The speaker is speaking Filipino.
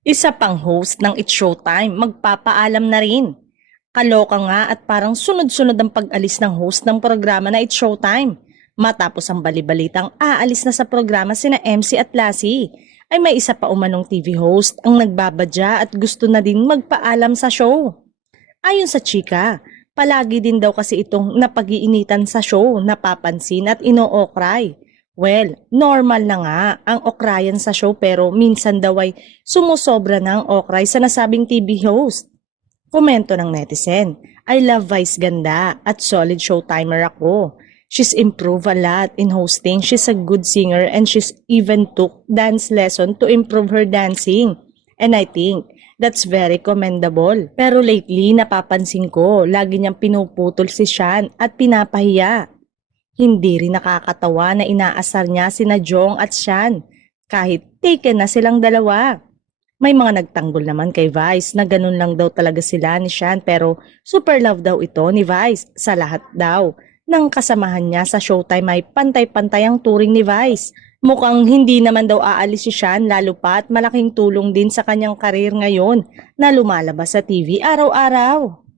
Isa pang host ng It's Showtime, magpapaalam na rin. Kaloka nga at parang sunod-sunod ang pag-alis ng host ng programa na It's Showtime. Matapos ang balibalitang aalis na sa programa sina MC at Lassie, ay may isa pa umanong TV host ang nagbabadya at gusto na din magpaalam sa show. Ayon sa chika, palagi din daw kasi itong napag-iinitan sa show, napapansin at ino-okray. Well, normal na nga ang okrayan sa show pero minsan daw ay sumusobra na ang okray sa nasabing TV host. Komento ng netizen, I love Vice ganda at solid showtimer ako. She's improved a lot in hosting. She's a good singer and she's even took dance lesson to improve her dancing. And I think that's very commendable. Pero lately napapansin ko, lagi niyang pinuputol si Shan at pinapahiya. Hindi rin nakakatawa na inaasar niya sina Jong at Shan kahit taken na silang dalawa. May mga nagtanggol naman kay Vice na ganun lang daw talaga sila ni Shan pero super love daw ito ni Vice sa lahat daw. Nang kasamahan niya sa Showtime ay pantay-pantay ang touring ni Vice. Mukhang hindi naman daw aalis si Shan lalo pa at malaking tulong din sa kanyang karir ngayon na lumalabas sa TV araw-araw.